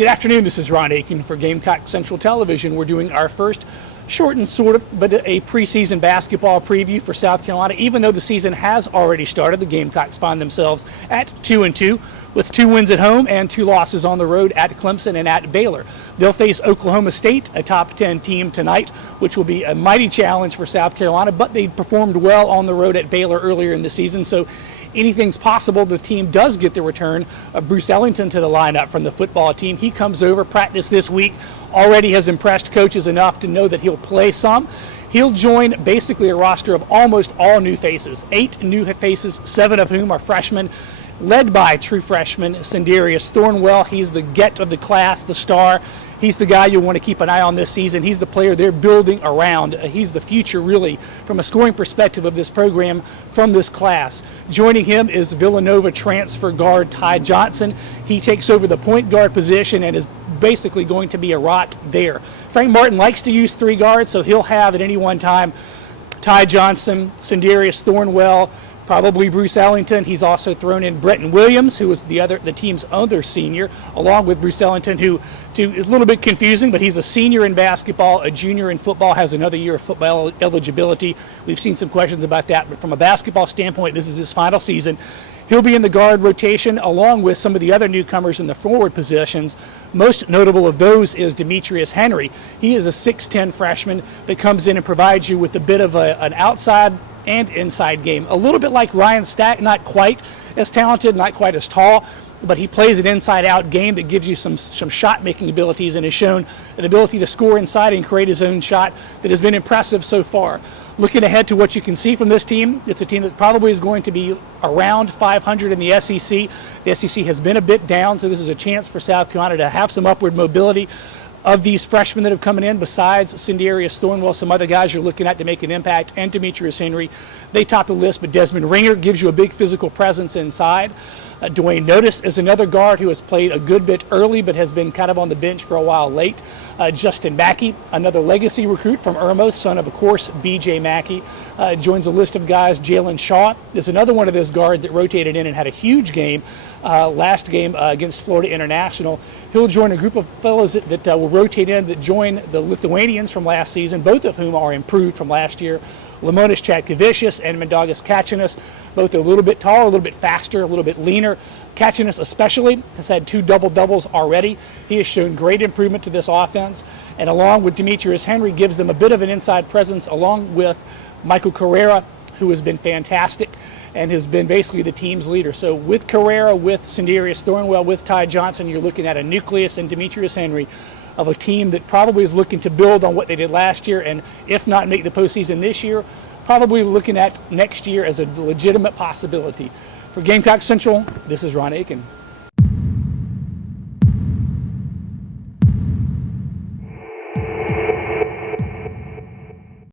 Good afternoon, this is Ron Aiken for Gamecock Central Television. We're doing our first short and sort of, but a preseason basketball preview for South Carolina. Even though the season has already started, the Gamecocks find themselves at 2-2 with 2 wins at home and 2 losses on the road at Clemson and at Baylor. They'll face Oklahoma State, a top 10 team tonight, which will be a mighty challenge for South Carolina, but they performed well on the road at Baylor earlier in the season, so anything's possible. The team does get the return of Bruce Ellington to the lineup from the football team. He comes over, practiced this week, already has impressed coaches enough to know that he'll play some. He'll join basically a roster of almost all new faces, 8 new faces, 7 of whom are freshmen, led by true freshman Sindarius Thornwell. He's the get of the class, the star. He's the guy you'll want to keep an eye on this season. He's the player they're building around. He's the future, really, from a scoring perspective of this program from this class. Joining him is Villanova transfer guard Ty Johnson. He takes over the point guard position and is basically going to be a rock there. Frank Martin likes to use 3 guards, so he'll have at any one time Ty Johnson, Sindarius Thornwell, probably Bruce Ellington. He's also thrown in Bretton Williams, who is the team's other senior, along with Bruce Ellington, who is a little bit confusing, but he's a senior in basketball, a junior in football, has another year of football eligibility. We've seen some questions about that, but from a basketball standpoint, this is his final season. He'll be in the guard rotation along with some of the other newcomers in the forward positions. Most notable of those is Demetrius Henry. He is a 6'10 freshman that comes in and provides you with a bit of an outside and inside game. A little bit like Ryan Stack, not quite as talented, not quite as tall, but he plays an inside-out game that gives you some shot-making abilities and has shown an ability to score inside and create his own shot that has been impressive so far. Looking ahead to what you can see from this team, it's a team that probably is going to be around 500 in the SEC. The SEC has been a bit down, so this is a chance for South Carolina to have some upward mobility. Of these freshmen that have come in, besides Sindarius Thornwell, some other guys you're looking at to make an impact, and Demetrius Henry, they top the list, but Desmond Ringer gives you a big physical presence inside. Dwayne Notice is another guard who has played a good bit early but has been kind of on the bench for a while late. Justin Mackey, another legacy recruit from Irmo, son of course, B.J. Mackey, joins a list of guys. Jalen Shaw is another one of those guards that rotated in and had a huge game last game against Florida International. He'll join a group of fellows that will rotate in that join the Lithuanians from last season, both of whom are improved from last year. Lamonis Chatkevicius and Mindaugas Kachinas, both a little bit taller, a little bit faster, a little bit leaner. Kachinas especially has had 2 double-doubles already. He has shown great improvement to this offense, and along with Demetrius Henry gives them a bit of an inside presence along with Michael Carrera, who has been fantastic and has been basically the team's leader. So with Carrera, with Sindarius Thornwell, with Ty Johnson, you're looking at a nucleus in Demetrius Henry of a team that probably is looking to build on what they did last year, and if not make the postseason this year, probably looking at next year as a legitimate possibility. For Gamecock Central, this is Ron Aiken.